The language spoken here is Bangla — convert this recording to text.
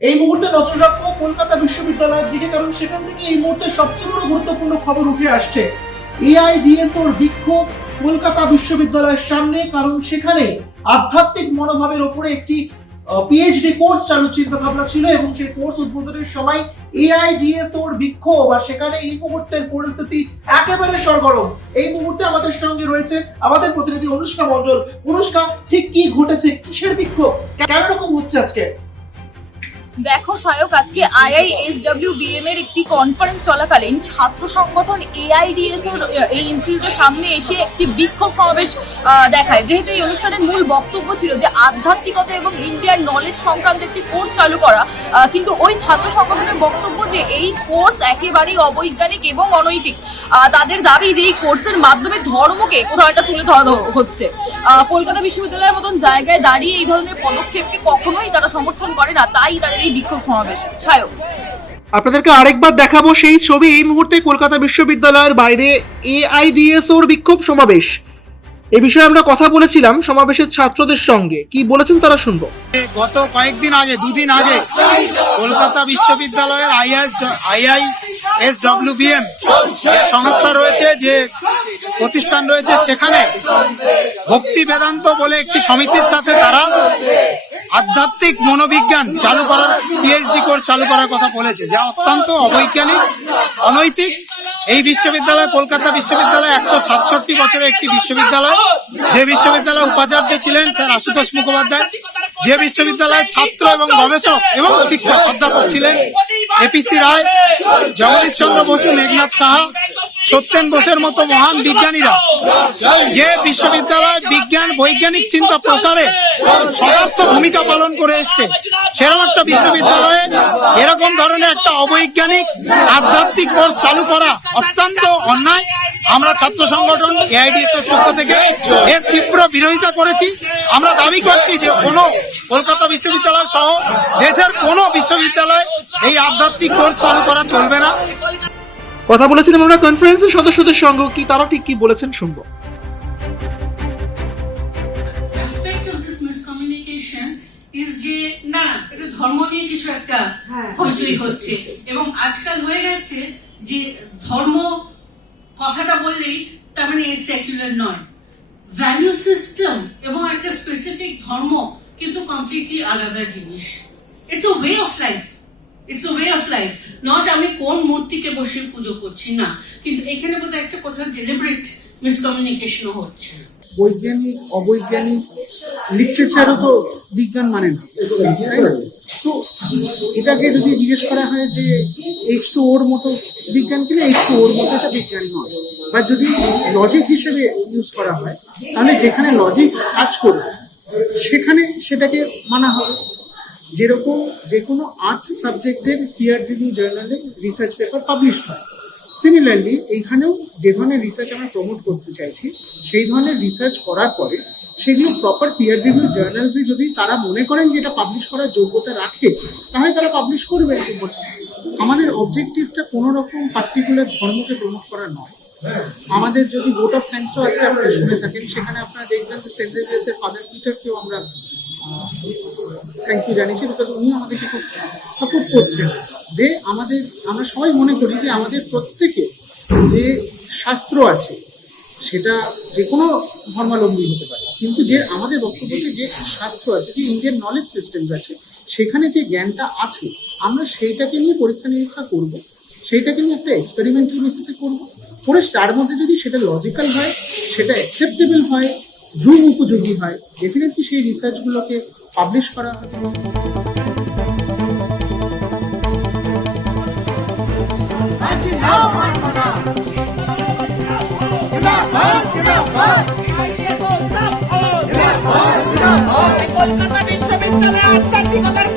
এই মুহূর্তে নজর রাখবো কলকাতা বিশ্ববিদ্যালয়ের দিকে, কারণ সেখান থেকে এই মুহূর্তে সবচেয়ে বড় গুরুত্বপূর্ণ খবর উঠে আসছে। এআইডিএসওর বিক্ষোভ কলকাতা বিশ্ববিদ্যালয়ের সামনে, কারণ সেখানে আধ্যাত্মিক মনোভাবের উপরে একটি পিএইচডি কোর্স চালু চিন্তা ভাবনা ছিল এবং সেই কোর্স উদ্বোধনের সময় এআইডিএসওর বিক্ষোভ, আর সেখানে এই মুহূর্তের পরিস্থিতি একেবারে সরগরম। এই মুহূর্তে আমাদের সঙ্গে রয়েছে আমাদের প্রতিনিধি অনুষ্কা মণ্ডল। অনুষ্কা, ঠিক কি ঘটেছে, কিসের বিক্ষোভ, কেন রকম হচ্ছে আজকে? দেখো সায়ক, আজকে IISWBM এর একটি কনফারেন্স চলাকালীন ছাত্র সংগঠন এআইডিএস এর এই ইনস্টিটিউটের সামনে এসে একটি বিক্ষোভ সমাবেশ দেখায়। যেহেতু এই অনুষ্ঠানের মূল বক্তব্য ছিল যে আধ্যাত্মিকতা এবং ইন্ডিয়ার নলেজ সংক্রান্ত একটি কোর্স চালু করা, কিন্তু ওই ছাত্র সংগঠনের বক্তব্য যে এই কোর্স একেবারেই অবৈজ্ঞানিক এবং অনৈতিক। তাদের দাবি যে এই কোর্সের মাধ্যমে ধর্মকে কোথাও একটা তুলে ধরা হচ্ছে। কলকাতা বিশ্ববিদ্যালয়ের মতন জায়গায় দাঁড়িয়ে এই ধরনের পদক্ষেপকে কখনোই তারা সমর্থন করে না, তাই তাদের এই বিক্ষোভ সমাবেশ। সায়ক, আপনাদেরকে আরেকবার দেখাবো সেই ছবি। এই মুহূর্তে কলকাতা বিশ্ববিদ্যালয়ের বাইরে এআইডিএসওর বিক্ষোভ সমাবেশ। এই বিষয়ে আমরা কথা বলেছিলাম সমাবেশের ছাত্রদের সঙ্গে, কি বলেছেন তারা শুনবো। গত কয়েকদিন আগে, দুদিন আগে কলকাতা বিশ্ববিদ্যালয়ের IISWBM সংস্থা রয়েছে, যে প্রতিষ্ঠান রয়েছে, সেখানে ভক্তি বেদান্ত বলে একটি সমিতির সাথে তারা আধ্যাত্মিক মনোবিজ্ঞান চালু করার পিএইচডি কোর্স চালু করার কথা বলেছে, যা অত্যন্ত অবৈজ্ঞানিক, অনৈতিক। এই বিশ্ববিদ্যালয় কলকাতা বিশ্ববিদ্যালয় 166 বছরের একটি বিশ্ববিদ্যালয়, যে বিশ্ববিদ্যালয়ের উপাচার্য ছিলেন স্যার আশুতোষ মুখোপাধ্যায়, যে বিশ্ববিদ্যালয়ের ছাত্র এবং গবেষক এবং শিক্ষক অধ্যাপক ছিলেন এপিসি রায়, জগদীশ চন্দ্র বসু, মেঘনাথ সাহা, সত্যেন বোসের মতো মহান বিজ্ঞানীরা, যে বিশ্ববিদ্যালয় বিজ্ঞান বৈজ্ঞানিক চিন্তা প্রসারে সদার্থ ভূমিকা পালন করে এসছে, সেরকম একটা বিশ্ববিদ্যালয়ে এরকম ধরনের একটা অবৈজ্ঞানিক আধ্যাত্মিক কোর্স চালু করা অত্যন্ত অন্যায়। আমরা ছাত্র সংগঠন এআইডিএস এর পক্ষ থেকে এর তীব্র বিরোধিতা করেছি। আমরা দাবি করছি যে কোনো কলকাতা বিশ্ববিদ্যালয় সহ দেশের কোনো বিশ্ববিদ্যালয় এই আধ্যাত্মিক কোর্স চালু করা চলবে না। কথা বলেছিলাম আমরা কনফারেন্সের সদস্যদের সঙ্গে, কি তারা ঠিক কি বলেছেন শুনবো। Aspect of this miscommunication is যে না, এটা ধর্ম নিয়ে কিছু একটা হইচই হচ্ছে, এবং আজকাল হয়ে গেছে যে ধর্ম কথাটা বললেই তার মানে সেকুলার নয়। ভ্যালু সিস্টেম এবং একটা স্পেসিফিক ধর্ম কিন্তু কমপ্লিটলি আলাদা জিনিস। It's a way of life, it's a way of life. Not আমি কোন মূর্তিকে বসে পুজো করছি না, কিন্তু এখানে বোধহয় একটা কোথাও ডেলিবারেট মিসকমিউনিকেশনও হচ্ছে। বৈজ্ঞানিক অবৈজ্ঞানিক লিটারেচারও তো বিজ্ঞান মানে না, তাই না? সো এটাকে যদি জিজ্ঞেস করা হয় যে H2O মতো বিজ্ঞান কিনা, H2O মতো এটা বিজ্ঞান নয়, বা যদি লজিক হিসেবে ইউজ করা হয় তাহলে যেখানে লজিক কাজ করবে সেখানে সেটাকে মানা হবে। যেরকম যে কোনো আর্টস সাবজেক্টের পিয়ার রিভিউ জার্নালে রিসার্চ পেপার পাবলিশ হয়, সিমিলারলি এইখানেও যে ধরনের রিসার্চ আমরা প্রমোট করতে চাইছি, সেই ধরনের রিসার্চ করার পরে সেগুলো প্রপার পিয়ার রিভিউ জার্নালসে যদি তারা মনে করেন যে এটা পাবলিশ করার যোগ্যতা রাখে, তাহলে তারা পাবলিশ করবে। আমাদের অবজেক্টিভটা কোনো রকম পার্টিকুলার ধর্মকে প্রমোট করা নয়। আমাদের যদি ভোট অফ থ্যাঙ্কসটাও আজকে আপনারা শুনে থাকেন, সেখানে আপনারা দেখবেন যে সেন্ট জেভিয়ার্সের ফাদার পিটারকেও আমরা থ্যাংক ইউ জানিয়েছি, বিকজ উনি আমাদেরকে খুব সাপোর্ট করছেন। যে আমরা সবাই মনে করি যে আমাদের প্রত্যেকে যে শাস্ত্র আছে সেটা যে কোনো ধর্মাবলম্বী হতে পারে, কিন্তু যে আমাদের বক্তব্য যে শাস্ত্র আছে, যে ইন্ডিয়ান নলেজ সিস্টেমস আছে, সেখানে যে জ্ঞানটা আছে আমরা সেইটাকে নিয়ে পরীক্ষা নিরীক্ষা করবো, সেইটাকে নিয়ে একটা এক্সপেরিমেন্টাল বেসিসে করবো, করে তার মধ্যে যদি সেটা লজিক্যাল হয়, সেটা অ্যাকসেপ্টেবল হয়, যুগ উপযোগী হয়, ডেফিনেটলি সেই রিসার্চগুলোকে পাবলিশ করা হবে। কলকাতা বিশ্ববিদ্যালয়ে আধ্যাত্মিকতার